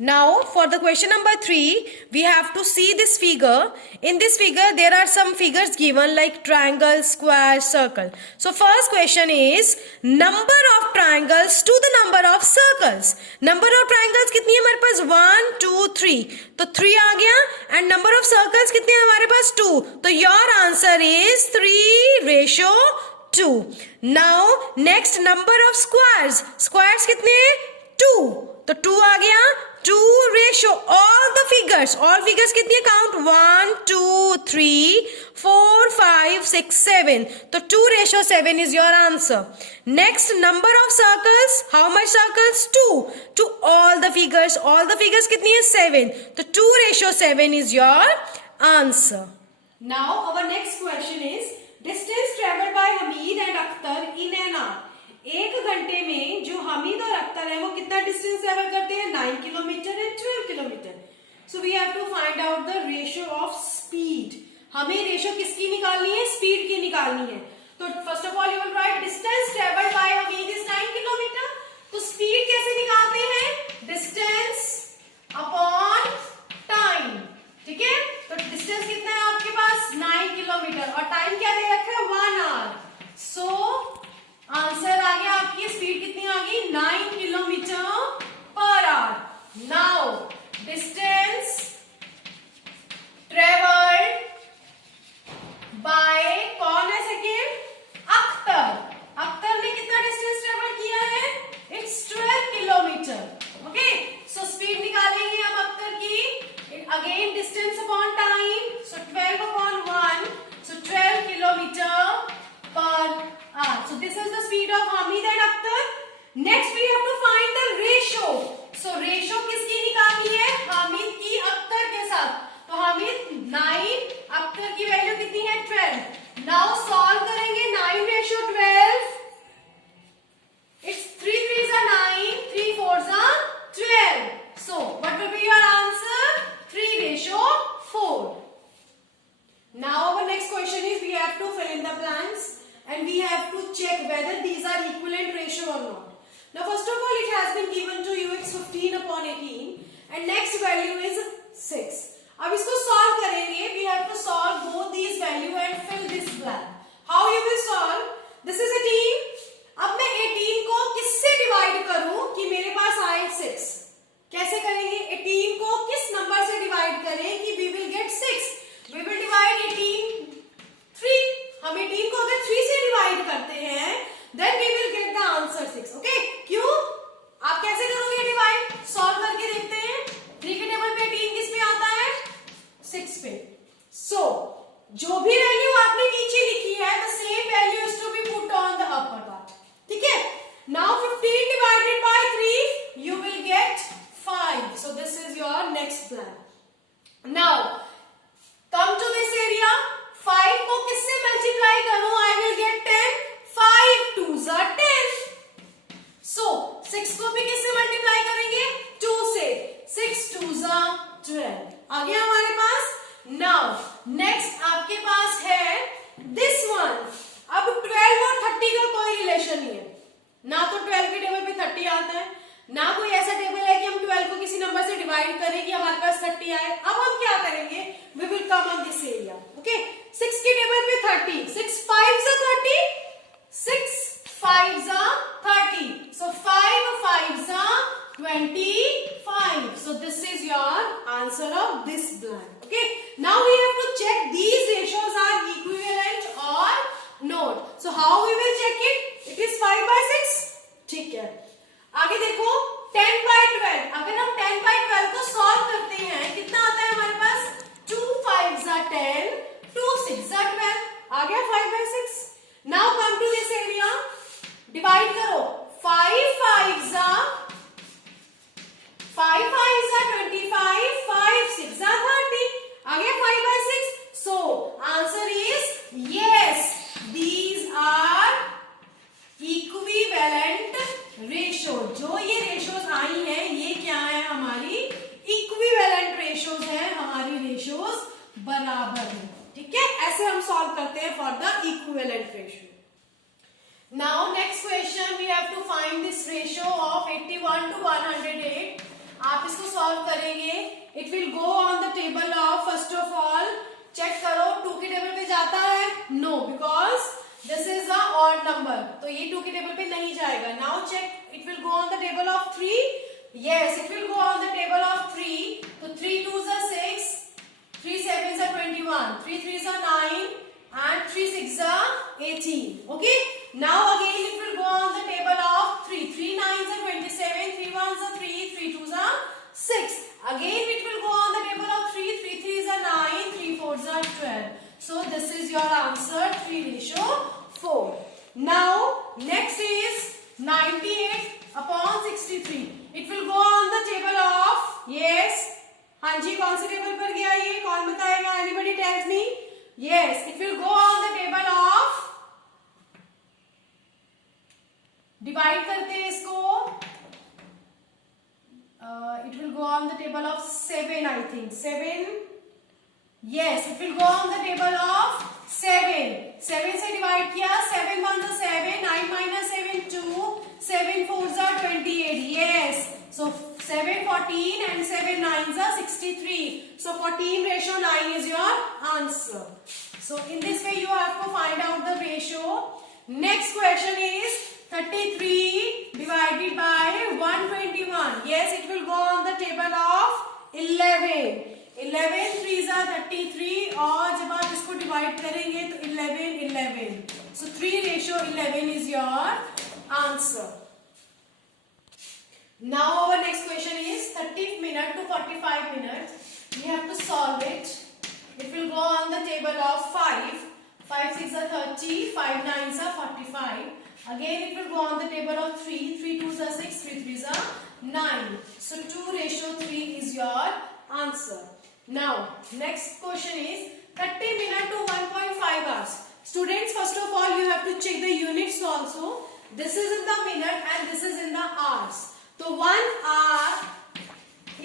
Now for the question number 3, we have to see this figure. In this figure there are some figures given like triangle, square, circle. So first question is number of triangles to the number of circles. Number of triangles कितनी है हमारे पास 1 2 3, तो 3 आ गया and number of circles कितने हैं हमारे पास 2, तो your answer is 3:2. Now next number of squares. Squares कितने हैं 2, तो 2 आ गया 2 ratio all the figures कितनी है काउंट 1 2 3 4 5 6 7, तो 2:7 is your answer. Next number of circles, how much circles 2 to all the figures कितनी है 7, तो 2:7 is your answer. Now our next question is distance traveled by Hamid and Akhtar in an hour. 1 घंटे में जो हमीद और अख्तर है वो कितना डिस्टेंस ट्रेवल करते हैं 9 kilometre and 12 kilometre. So we have to find out the ratio of speed. हमें रेशियो किसकी निकालनी है, स्पीड की निकालनी है. तो first of all you will write distance travelled by Hamid is 9 kilometre. तो स्पीड कैसे निकालते हैं, डिस्टेंस अपॉन टाइम. ठीक है, तो डिस्टेंस कितना है आपके पास 9 किलोमीटर और टाइम क्या दे रखा है 1 आवर. सो आंसर आ गया आपकी स्पीड कितनी आ गई 9 kilometre per hour. Now distance travelled bye कौन है सेकेंड अख्तर. अख्तर ने कितना डिस्टेंस ट्रेवल किया है, it's 12 kilometre. Okay, so speed निकालेंगे हम अख्तर की. Again distance upon time, so 12 upon 1, so 12 kilometre per hour. So this is the speed of Hamid and Akhtar. Next we have to find the ratio. So ratio किसकी निकालनी है, हामिद की अख्तर के साथ. तो हामिद 9, अख्तर की वैल्यू कितनी है 12. Now solve करेंगे 9:12. It's 3 3s are 9, 3 4s are 12. So what will be your answer, 3:4. Now our next question is we have to fill in the blanks. And we have to check whether these are equivalent ratio or not. Now first of all it has been given to you it's 15/18 and next value is 6. अब इसको solve करेंगे. We have to solve both these value and fill this blank. How you will solve? This is 18. अब मैं 18 को किससे divide करूं कि मेरे पास आए 6. कैसे करेंगे, 18 को किस नंबर से डिवाइड करें कि we will get 6. We will divide 18 3. हम 18 को अगर 3 से डिवाइड करते हैं then we will get the answer 6. Okay, क्यों, आप कैसे करोगे डिवाइड, सॉल्व करके देखते हैं. 3 के टेबल पे 18 किस पे आता है 6 पे. सो जो भी वैल्यू आपने नीचे लिखी है the same value is to be put on the upper part. ठीक है. Now 15 divided by 3 you will get 5. So this is your next plan. Now come to this area. 5 को किससे मल्टीप्लाई करूं, I will get 10. 5 2s are 10. So 6 को भी किससे multiply करेंगे 2 से. 6 2s are 12. आ गया हमारे पास. Now next आपके पास है this one. अब 12 और 30 का कोई रिलेशन नहीं है. ना तो 12 के टेबल पे 30 आता है, ना कोई ऐसा टेबल है कि हम 12 को किसी नंबर से डिवाइड करें कि हमारे पास 30 आए. अब हम क्या करेंगे, we will come on this area. Okay, 6 के टेबल पे 30, 6 5s are 30, 6 5s are 30, so 5 5s are 25. So this is your answer of this blank. Okay, now we have to check these ratios are equivalent or not. So how we will check it, it is 5/6. ठीक है, आगे देखो 10/12. अगर हम 10/12 को solve करते हैं कितना आता है हमारे पास 2 5s are 10, 2 6s are 12. आ गया 5/6. Now come to this area. Divide करो 5 5s are 25, 5 6s are 30. आ गया 5/6. So answer is yes, these are equivalent ratio. जो ये ratios आई हैं ये क्या है, हमारी equivalent ratios है, हमारी ratios बराबर है. ठीक है, ऐसे हम सॉल्व करते हैं for the equivalent ratio. Now next question we have to find this ratio of 81 to 108. आप इसको सॉल्व करेंगे, it will go on the table of, first of all check करो 2 की टेबल पे जाता है, no, because this is a odd number, तो ये 2 की टेबल पे नहीं जाएगा. Now check, it will go on the table of 3, yes, it will go on the table of 3. So 3 2s are 6, 3 7s are 21, 3 3s are 9, and 3 6s are 18. Okay. Now again it will go on the table of 3. 3 9s are 27, 3 1s are 3, 3 2s are 6. Again it will go on the table of 3. 3 3s are 9, 3 4s are 12. So this is your answer, 3:4. Now next is 98 upon 63. It will go on the table of, yes, हाँ जी, कौन से table पर गया ये, कौन बताएगा, anybody tells me? Yes, it will go on the table of, divide करते हैं इसको, it will go on the table of 7, I think 7, yes, it will go on the table of 7. 7 से डिवाइड किया, 7 1s are 7, 9 minus 7 2, 7 4s are 28, yes, so 7 14 and 7 9s are 63, so 14:9 is your answer. So in this way you have to find out the ratio. Next question is 33 divided by 121. Yes, it will go on the table of 11. 11 3s are 33, और जब आप इसको divide करेंगे तो 11 11. So 3:11 is your answer. Now our next question is 30 minutes to 45 minutes. We have to solve it. It will go on the table of 5. 5 6 are 30, 5 9s are 45. Again it will go on the table of 3. 3 2s are 6, 3 3s are 9. So 2:3 is your answer. Now next question is 30 minutes to 1.5 hours. Students, first of all you have to check the units also. This is in the minute and this is in the hours. So 1 hour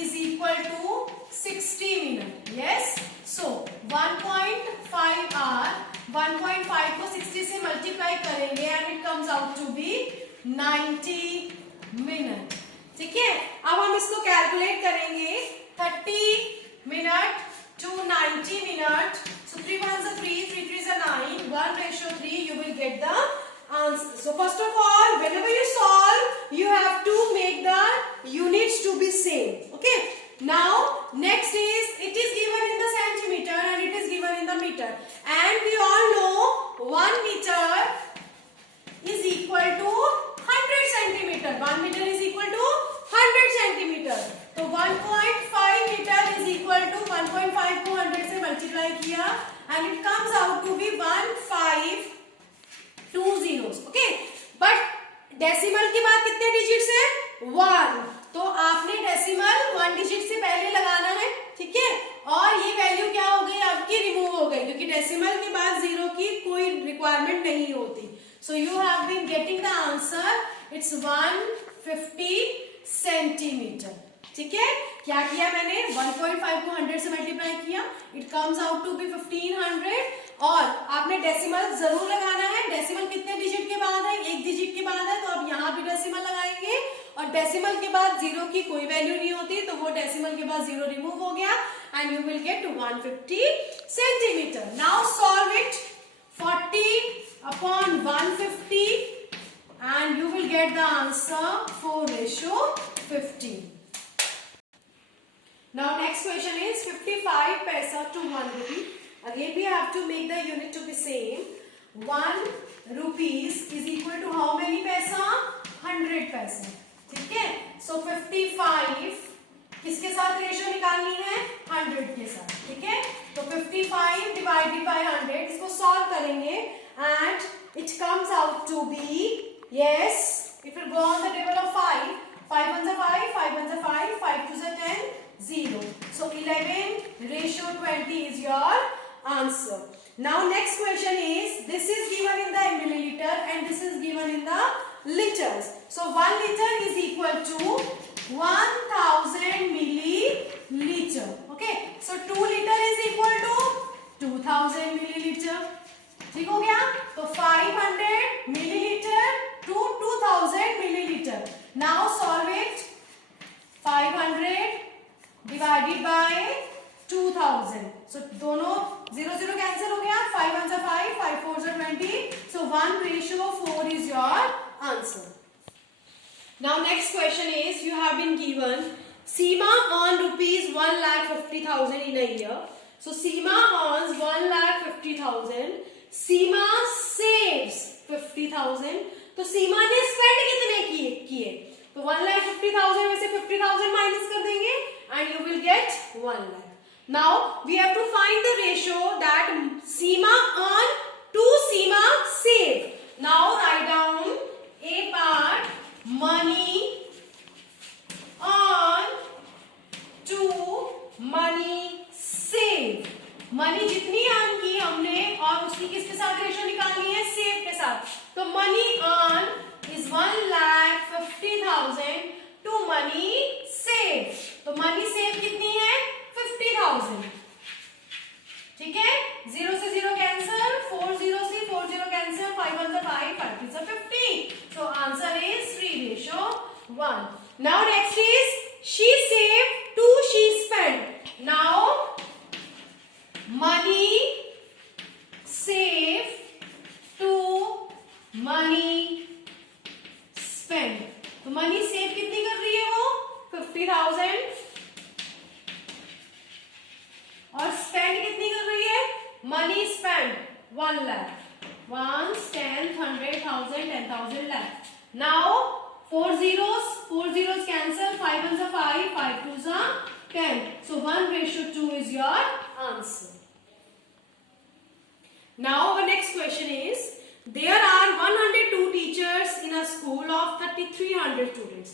is equal to 60 minutes. Yes. So 1.5 hour, 1.5 को 60 से multiply करेंगे and it comes out to be 90 minutes. ठीक है, अब हम इसको calculate करेंगे. 30 minutes to 90 minutes. So 3 1s are 3, 3 3s are 9, 1:3. You will get the answer. So first of all, whenever you solve, you have to make the units to be same. Okay. Now next is, it is given in the centimeter and it is given in the meter, and we all know 1 meter is equal to 100 centimeter. 1 meter is equal to 100 centimeter. तो 1.5 meter is equal to 1.5 को 100 से multiply किया and it comes out to be 1520. Okay, but decimal के बाद कितने digits हैं? 1. तो आपने डेसिमल 1 डिजिट से पहले लगाना है. ठीक है, और ये वैल्यू क्या हो गई आपकी, रिमूव हो गई, क्योंकि डेसिमल के बाद 0 की कोई रिक्वायरमेंट नहीं होती. So you have been getting the answer, it's 150 centimetre. ठीक है, क्या किया मैंने, 1.5 को 100 से मल्टीप्लाई किया, it comes out to be 1500. और आपने डेसिमल जरूर लगाना है. डेसिमल कितने डिजिट के बाद है, 1 डिजिट के बाद है, तो अब यहाँ भी डेसिमल लगाएंगे. और डेसिमल के बाद 0 की कोई वैल्यू नहीं होती, तो वो डेसिमल के बाद 0 रिमूव हो गया and you will get 150 centimetre. Now solve it. 40 upon 150 and you will get the answer 4:15. Now next question is 55 paisa to 1 rupee. Again we have to make the unit to be same. 1 rupees is equal to how many paisa? 100 paisa. ठीक है, so 55 किसके साथ ratio निकालनी है? 100 के साथ. ठीक है, तो 55 divided by 100, इसको सॉल्व करेंगे and it comes out to be, yes, it will go on the table of 5. 5 1s are 5, 5 1s are 5, 5 2s are 10, 0. So 11:20 is your answer. Now next question is, this is given in the milliliter and this is given in the liters. So 1 liter is equal to 1000 milliliter. Okay, so 2 liter is equal to 2000 milliliter. ठीक हो गया, तो 500 milliliter to 2000 milliliter. Now solve it. 500 50,000. So दोनों 0 0 cancel हो गया. 5 1 5, 5 4 20. So 1:4 is your answer. Now next question is, you have been given Seema earned rupees 1,50,000 in a year. So Seema earns 1,50,000. Seema saves 50,000. तो सीमा ने spend कितने किए? तो 1,50,000 में से 50,000 माइनस कर देंगे and you will get 1 lakh. Now we have to find the ratio that Seema earned to Seema saved. Now write down a part, money earned to money saved. Money जितनी earn की हमने और उसकी किसके साथ ratio निकालनी है? Save के साथ. तो money earn is 1,50,000 to money save. तो मनी सेव कितनी है? 50,000. ठीक है, 0 से 0 कैंसिल, 4 0 से 4 0 cancel, 5 1 5, 5 3 50. So answer is 3:1. Now next is she saved to she spent. Now money save to money spent. तो मनी सेव कितनी कर रही है वो? 50,000. और स्पेंड कितनी कर रही है? Money spend 1 lakh. 1 10 100 1000 10,000 lakh. Now 4 zeros cancel. 5 1 5, 5 2 10. So 1:2 is your answer. Now our next question is, there are 102 teachers in a school of 3,300 students.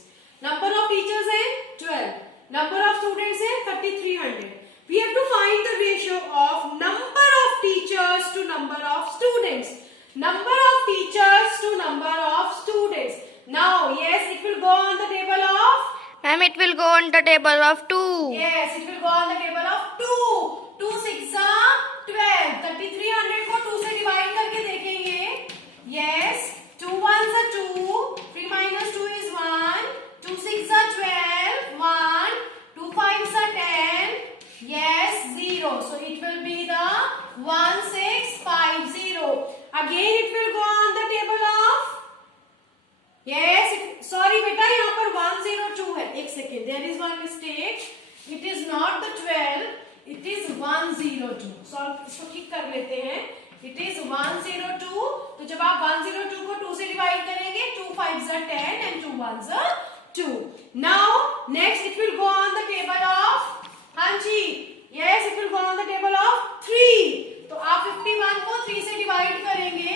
Number of teachers है 12. Number of students है 3,300. We have to find the ratio of number of teachers to number of students. Number of teachers to number of students. Now yes, it will go on the table of. Ma'am, it will go on the table of 2. Yes, it will go on the table of 2. 2 6 are 12. 3,300 को 2 से divide करके देखेंगे. Yes, 2 1s are 2. 3 minus 2 is 1. 2 6 are 12. 1. 2 5s are 10. Yes, 0. So it will be the 1650. Again it will go on the table of. Yes, sorry बेटा, यहाँ पर 102 है. एक second, there is one mistake. It is not the 12. It is 102. Solve इसको ठीक कर लेते हैं. It is 102. तो जब आप 102 को 2 से डिवाइड करेंगे, 2 5s are 10 and 2 1s are 2. Now next it will go on the table of. हाँ जी, yes, it will go on the table of 3. तो आप 51 को 3 से डिवाइड करेंगे.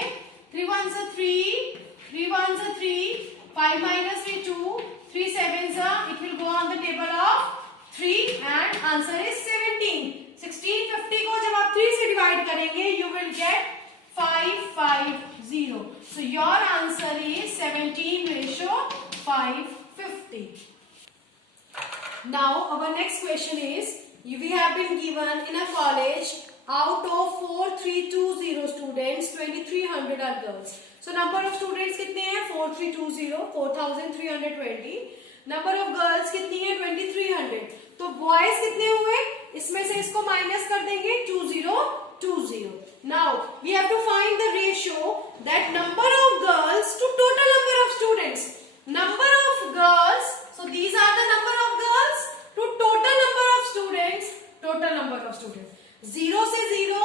3 1s are 3. 3 1s are 3. 5 minus 3 2. 3 7s are. It will go on the table of 3 and answer is 17. 1650 को जब आप 3 से डिवाइड करेंगे, you will get 550. So your answer is 17:550. Now our next question is, we have been given in a college, out of 4,320 students, 2,300 are girls. So number of students कितने हैं? 4,320, 4,320. Number of girls कितनी है? 2,300. तो boys कितने हुए? इसमें से इसको माइनस कर देंगे, 2020. Now we have to find the ratio that number of girls to total number of students. Number of girls, so these are the number of girls to total number of students. Total number of students. 0 से 0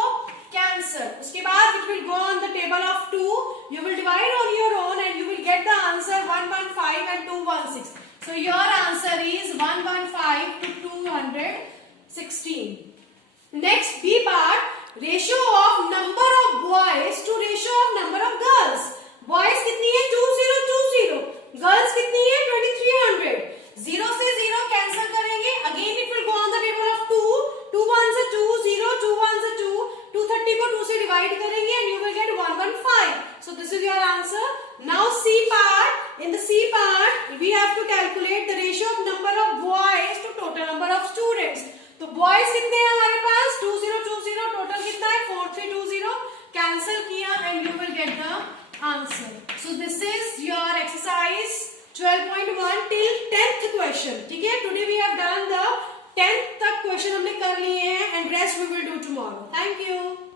cancel. उसके बाद it will go on the table of 2. You will divide on your own and you will get the answer 115 and 216. So your answer is 115 to 216. Next B part, ratio of number of boys to ratio of number of girls. Boys कितनी है? 2020. Girls कितनी है? 2,300. 0 से 0 cancel करेंगे. Again it will go on the table of 2. 2 1s are 2, 0, 2 1s are 2. 230 को 2 से divide करेंगे and you will get 115. So this is your answer. Now C part. In the C part, we have to calculate the ratio of number of boys to total number of students. तो boys कितने हैं हमारे पास? 2020. Total कितना है? 4320. Cancel किया and you will get the answer. So this is your exercise 12.1 till 10th question. ठीक है? Today we have done the 10th तक question. क्वेश्चन हमने कर लिए हैं and rest we will do tomorrow. Thank you.